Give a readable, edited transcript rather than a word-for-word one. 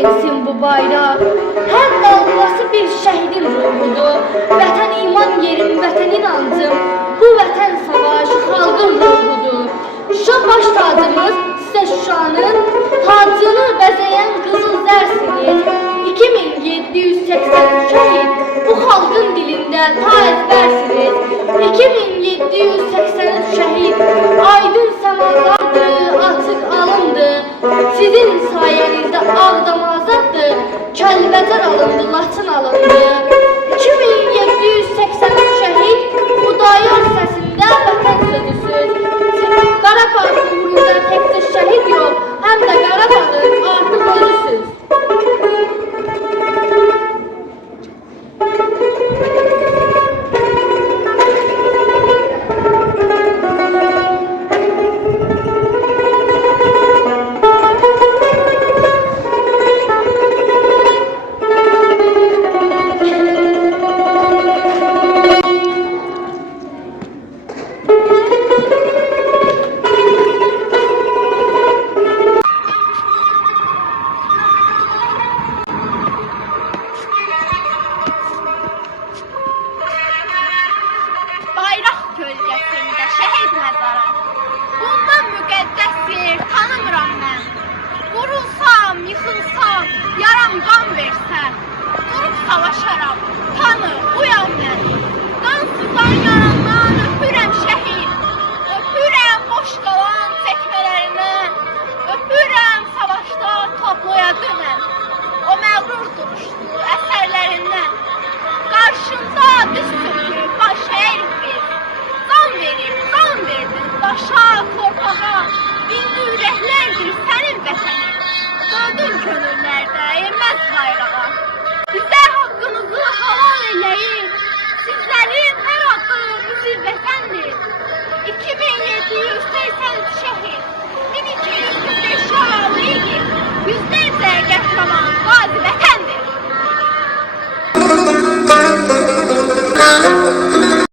ensin bu bayraq. Hər dalğası bir şəhidin ruhudur. Vətən iman yerim, vətən inancım. Bu vətən savaşı xalqın ruhudur. Şuşa baş tacımız sizə Şuşanın tacını bəzəyən qızıl zərsiniz. 2780 şəhid bu xalqın dilində ta əzbərsiniz. 2783 şəhid aydın səmalardır, açıq alındı. Sizin sayənizdə Ağdam azaddır, Kəlbəcər alındı, Laçın alındı. 2783 şəhid Xudayar səsində vətən sözüsüz. Qarabağ uğrunda təkcə şəhid yox, həm də Qarabağın artıq ölüsüz. Gölgesinde şehit mezarı. Bundan müqəddəsdir, tanımıram mən. Vurulsam, yıxılsam, yaram qan versə, durub savaşaram, tanı, uyan mən. Qansızdan yarandan öpürəm şəhid, öpürəm boş qalan çəkmələrindən, öpürəm savaşda tabloya dönən, o məğrur duruşdu əsərlərindən. Qarşımda diz çöküb, baş əyrik bir. Can verdin daşa, torpağa, indi ürəklərdir sənin vətənin. Döndün könüllərdə, erməz bayrağa. Bizə haqqınızı halal eləyin, sizlərin hər addımı bizi vətəndir. 2783 şəhid, 1245 yaralı igid, yüzlərcə qəhrəman qazi vətəndir.